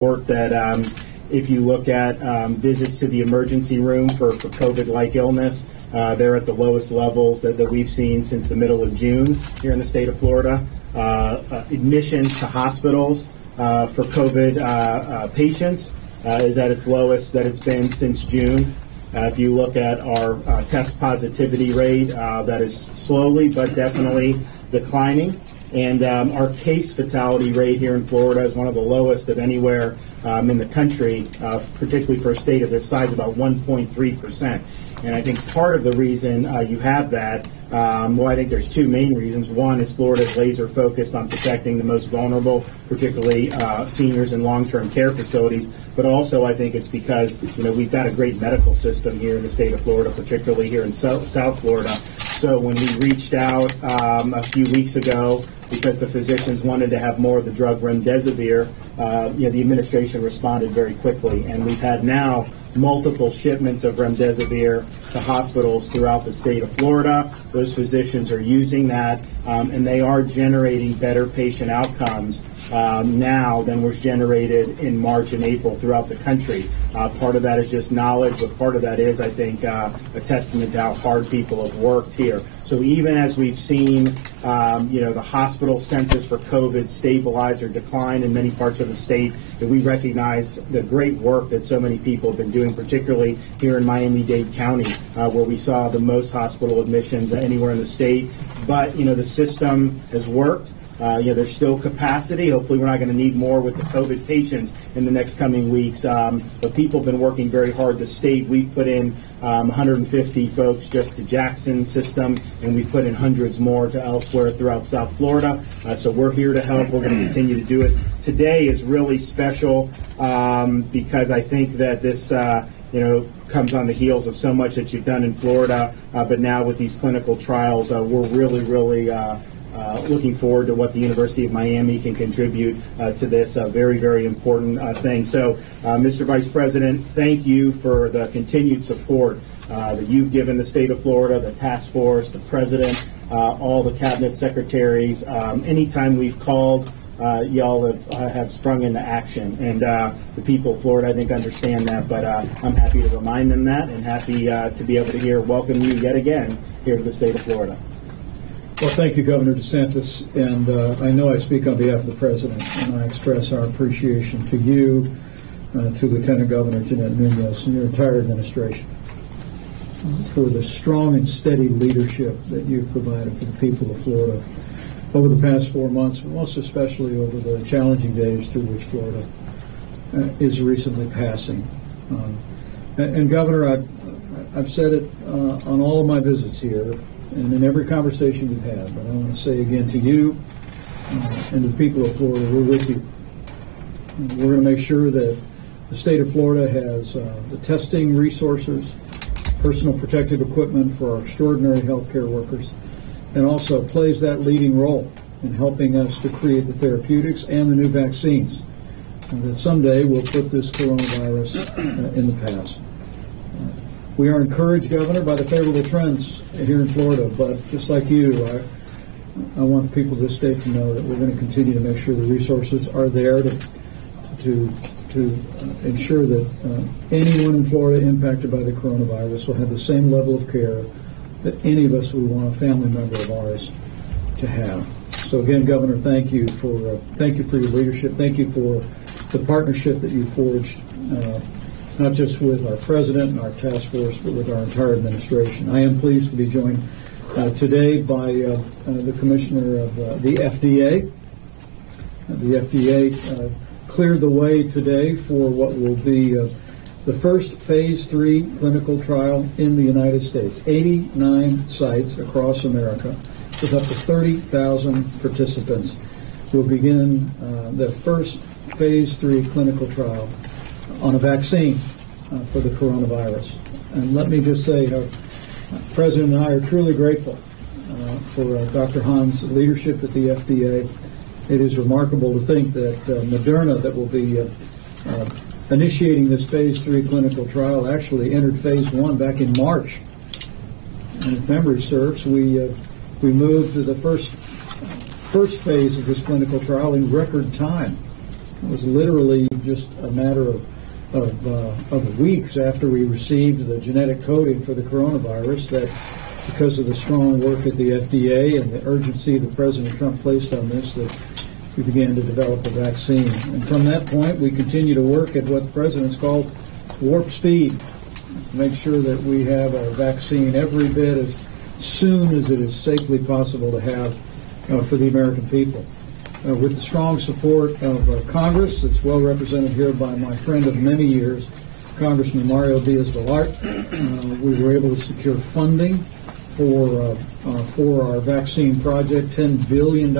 report that if you look at visits to the emergency room for COVID-like illness, they're at the lowest levels that we've seen since the middle of June here in the state of Florida. Admissions to hospitals for COVID patients is at its lowest that it's been since June. If you look at our test positivity rate, that is slowly but definitely declining. And our case fatality rate here in Florida is one of the lowest of anywhere in the country, particularly for a state of this size, about 1.3%. And I think part of the reason you have that, I think there's two main reasons. One is Florida's laser focused on protecting the most vulnerable, particularly seniors in long-term care facilities. But also I think it's because, we've got a great medical system here in the state of Florida, particularly here in South Florida. So when we reached out a few weeks ago, because the physicians wanted to have more of the drug remdesivir, the administration responded very quickly. And we've had now multiple shipments of remdesivir to hospitals throughout the state of Florida. Those physicians are using that, and they are generating better patient outcomes now than was generated in March and April throughout the country. Part of that is just knowledge, but part of that is, I think, a testament to how hard people have worked here. So even as we've seen, the hospital census for COVID stabilize or decline in many parts of the state, that we recognize the great work that so many people have been doing, particularly here in Miami-Dade County, where we saw the most hospital admissions anywhere in the state. But, the system has worked. There's still capacity. Hopefully we're not going to need more with the COVID patients in the next coming weeks. But people have been working very hard. The state, we've put in 150 folks just to Jackson system, and we've put in hundreds more to elsewhere throughout South Florida. So we're here to help. We're going to continue to do it. Today is really special because I think that this comes on the heels of so much that you've done in Florida. But now with these clinical trials, we're really looking forward to what the University of Miami can contribute to this very, very important thing. So, Mr. Vice President, thank you for the continued support that you've given the state of Florida, the task force, the president, all the cabinet secretaries. Anytime we've called, y'all have sprung into action. And the people of Florida, I think, understand that. But I'm happy to remind them that, and happy to be able to welcome you yet again here to the state of Florida. Well, thank you, Governor DeSantis, and I know I speak on behalf of the President, and I express our appreciation to you, to Lieutenant Governor Jeanette Nunez, and your entire administration for the strong and steady leadership that you've provided for the people of Florida over the past 4 months, but most especially over the challenging days through which Florida is recently passing. And Governor, I've said it on all of my visits here, and in every conversation we've had, but I want to say again to you and to the people of Florida, we're with you. We're going to make sure that the state of Florida has the testing resources, personal protective equipment for our extraordinary healthcare workers, and also plays that leading role in helping us to create the therapeutics and the new vaccines, and that someday we'll put this coronavirus in the past. We are encouraged, Governor, by the favorable trends here in Florida, but just like you, I want the people of this state to know that we're going to continue to make sure the resources are there to ensure that anyone in Florida impacted by the coronavirus will have the same level of care that any of us would want a family member of ours to have. So again, Governor, thank you for your leadership. Thank you for the partnership that you forged. Not just with our president and our task force, but with our entire administration. I am pleased to be joined today by the commissioner of the FDA. The FDA cleared the way today for what will be the first phase 3 clinical trial in the United States. 89 sites across America with up to 30,000 participants will begin the first phase 3 clinical trial on a vaccine for the coronavirus. And let me just say, the President and I are truly grateful for Dr. Hahn's leadership at the FDA. It is remarkable to think that Moderna, that will be initiating this phase 3 clinical trial, actually entered phase 1 back in March. And if memory serves, we moved to the first phase of this clinical trial in record time. It was literally just a matter of weeks after we received the genetic coding for the coronavirus that, because of the strong work at the FDA and the urgency that President Trump placed on this, that we began to develop a vaccine. And from that point, we continue to work at what the President's called warp speed, to make sure that we have a vaccine every bit as soon as it is safely possible to have for the American people. With the strong support of Congress, that's well represented here by my friend of many years, Congressman Mario Diaz-Balart, we were able to secure funding for our vaccine project, $10 billion,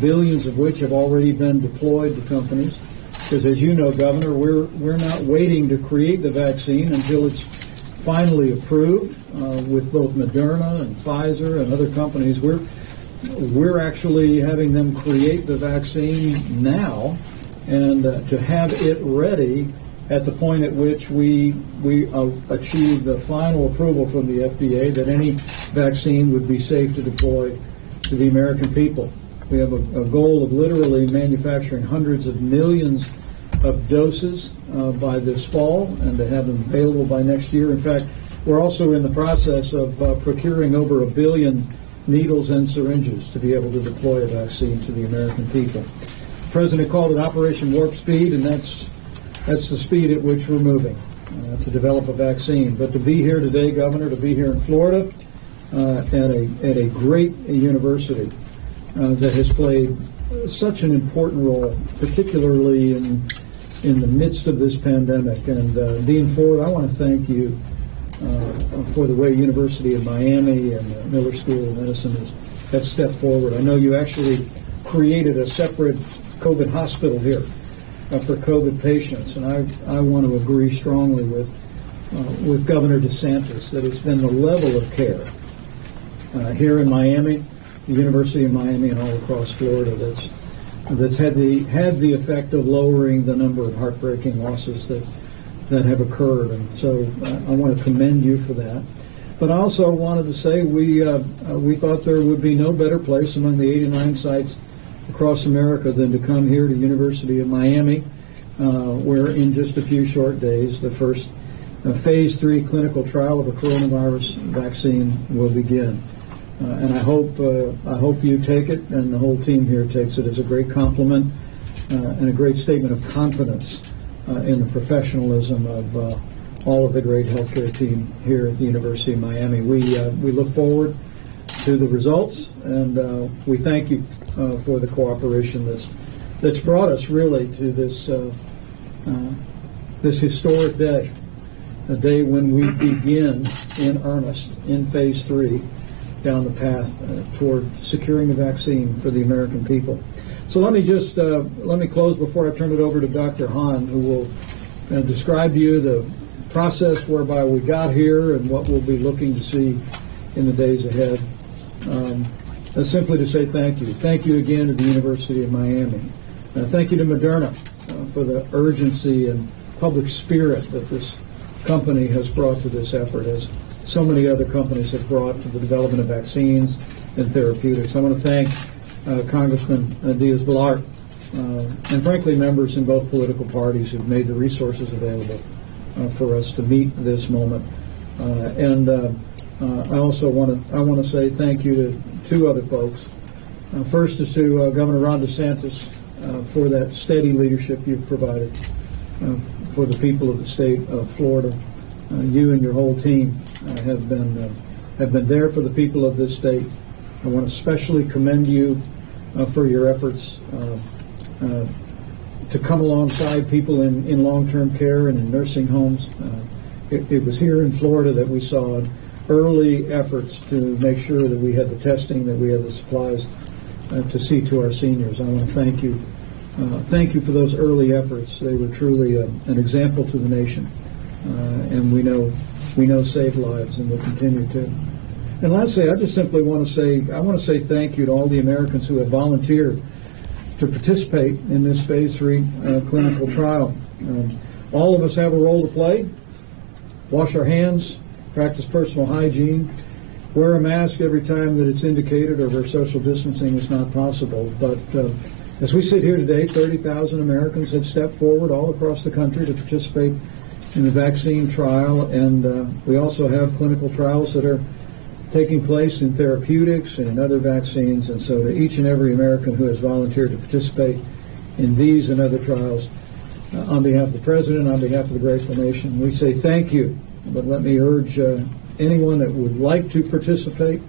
billions of which have already been deployed to companies. Because as you know, Governor, we're not waiting to create the vaccine until it's finally approved with both Moderna and Pfizer and other companies. We're actually having them create the vaccine now, and to have it ready at the point at which we achieve the final approval from the FDA that any vaccine would be safe to deploy to the American people. We have a goal of literally manufacturing hundreds of millions of doses by this fall and to have them available by next year. In fact, we're also in the process of procuring over 1 billion needles and syringes to be able to deploy a vaccine to the American people. The President called it Operation Warp Speed, and that's the speed at which we're moving to develop a vaccine. But to be here today, Governor, to be here in Florida at a great university that has played such an important role, particularly in the midst of this pandemic. And Dean Ford, I want to thank you for the way University of Miami and the Miller School of Medicine have stepped forward. I know you actually created a separate COVID hospital here for COVID patients, and I want to agree strongly with Governor DeSantis that it's been the level of care here in Miami, the University of Miami, and all across Florida that's had the effect of lowering the number of heartbreaking losses that have occurred. And so I want to commend you for that. But I also wanted to say we thought there would be no better place among the 89 sites across America than to come here to University of Miami, where in just a few short days the first phase 3 clinical trial of a coronavirus vaccine will begin. And I hope you take it, and the whole team here takes it as a great compliment and a great statement of confidence in the professionalism of all of the great healthcare team here at the University of Miami. We look forward to the results, and we thank you for the cooperation that's brought us really to this historic day, a day when we begin in earnest in phase 3 down the path toward securing a vaccine for the American people. So let me close before I turn it over to Dr. Hahn, who will describe to you the process whereby we got here and what we'll be looking to see in the days ahead. Simply to say thank you. Thank you again to the University of Miami. Thank you to Moderna for the urgency and public spirit that this company has brought to this effort, as so many other companies have brought to the development of vaccines and therapeutics. I want to thank Congressman Diaz-Balart and, frankly, members in both political parties who've made the resources available for us to meet this moment. I also want to say thank you to two other folks. First is to Governor Ron DeSantis for that steady leadership you've provided for the people of the state of Florida. You and your whole team have been there for the people of this state. I want to especially commend you for your efforts to come alongside people in long-term care and in nursing homes. It was here in Florida that we saw early efforts to make sure that we had the testing, that we had the supplies to see to our seniors. I want to thank you. Thank you for those early efforts. They were truly an example to the nation, and we know saved lives, and will continue to. And lastly, I just simply want to say thank you to all the Americans who have volunteered to participate in this phase 3 clinical trial. All of us have a role to play. Wash our hands, practice personal hygiene, wear a mask every time that it's indicated or where social distancing is not possible. But As we sit here today, 30,000 Americans have stepped forward all across the country to participate in the vaccine trial, and we also have clinical trials that are taking place in therapeutics and in other vaccines. And so to each and every American who has volunteered to participate in these and other trials, on behalf of the President, on behalf of the grateful nation, we say thank you. But let me urge anyone that would like to participate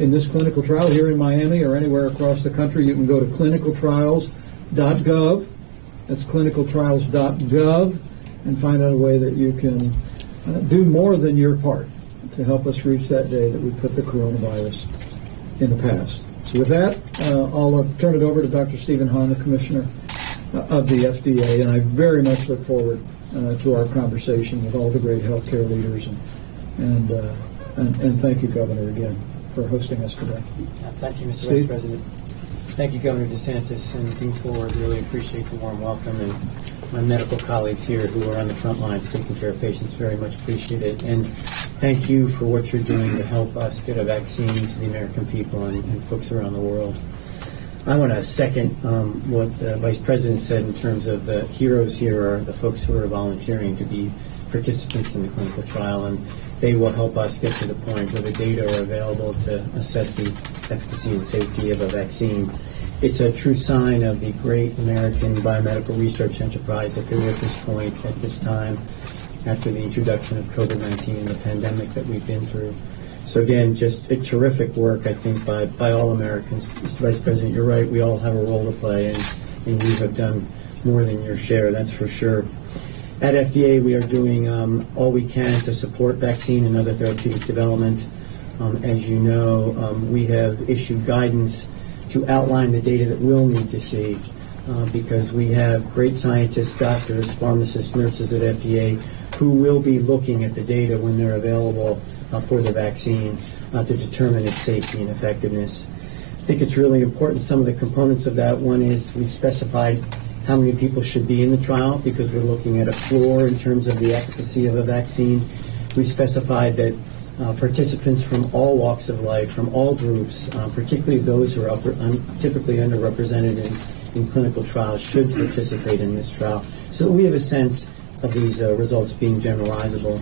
in this clinical trial here in Miami or anywhere across the country, you can go to clinicaltrials.gov. That's clinicaltrials.gov, and find out a way that you can do more than your part to help us reach that day that we put the coronavirus in the past. So with that, I'll turn it over to Dr. Stephen Hahn, the Commissioner of the FDA, and I very much look forward to our conversation with all the great healthcare leaders, and thank you, Governor, again, for hosting us today. Thank you, Mr. Steve? Vice President. Thank you, Governor DeSantis and Dean Ford. Really appreciate the warm welcome, and my medical colleagues here who are on the front lines taking care of patients very much appreciate it. And thank you for what you're doing to help us get a vaccine to the American people and folks around the world. I want to second what the Vice President said in terms of the heroes here are the folks who are volunteering to be participants in the clinical trial, and they will help us get to the point where the data are available to assess the efficacy and safety of a vaccine. It's a true sign of the great American biomedical research enterprise that they're at this point, at this time, after the introduction of COVID-19 and the pandemic that we've been through. So again, just a terrific work, I think, by all Americans. Mr. Vice President, you're right, we all have a role to play, and you have done more than your share, that's for sure. At FDA, we are doing all we can to support vaccine and other therapeutic development. As you know, we have issued guidance to outline the data that we'll need to see because we have great scientists, doctors, pharmacists, nurses at FDA who will be looking at the data when they're available for the vaccine to determine its safety and effectiveness. I think it's really important, some of the components of that. One is we've specified how many people should be in the trial because we're looking at a floor in terms of the efficacy of a vaccine. We specified that participants from all walks of life, from all groups, particularly those who are typically underrepresented in clinical trials, should participate in this trial so that we have a sense of these results being generalizable.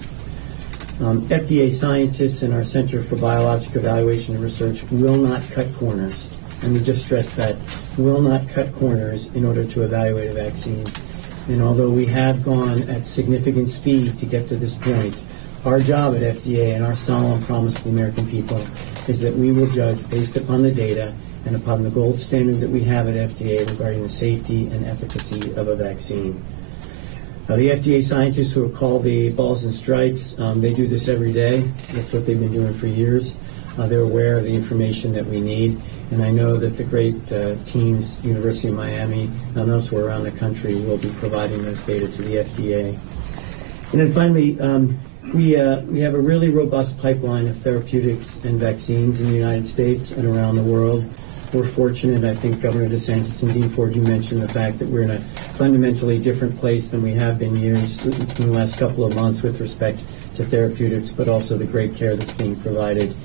FDA scientists in our Center for Biologic Evaluation and Research will not cut corners. Let me just stress that, will not cut corners in order to evaluate a vaccine. And although we have gone at significant speed to get to this point, our job at FDA and our solemn promise to the American people is that we will judge based upon the data and upon the gold standard that we have at FDA regarding the safety and efficacy of a vaccine. The FDA scientists who are called the balls and strikes, they do this every day. That's what they've been doing for years. They're aware of the information that we need, and I know that the great teams, University of Miami and elsewhere around the country, will be providing those data to the FDA. And then finally, we have a really robust pipeline of therapeutics and vaccines in the United States and around the world. We're fortunate, I think Governor DeSantis and Dean Ford, you mentioned the fact that we're in a fundamentally different place than we have been years in the last couple of months with respect to therapeutics, but also the great care that's being provided.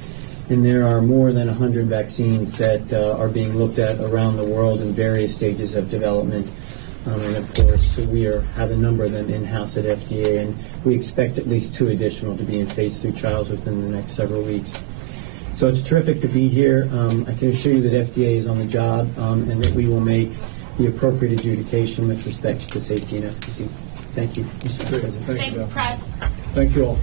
And there are more than 100 vaccines that are being looked at around the world in various stages of development. And of course, we have a number of them in-house at FDA, and we expect at least 2 additional to be in phase 3 trials within the next several weeks. So it's terrific to be here. I can assure you that FDA is on the job and that we will make the appropriate adjudication with respect to safety and efficacy. Thank you, Mr. President. Thank you, Thanks, press. Thank you all.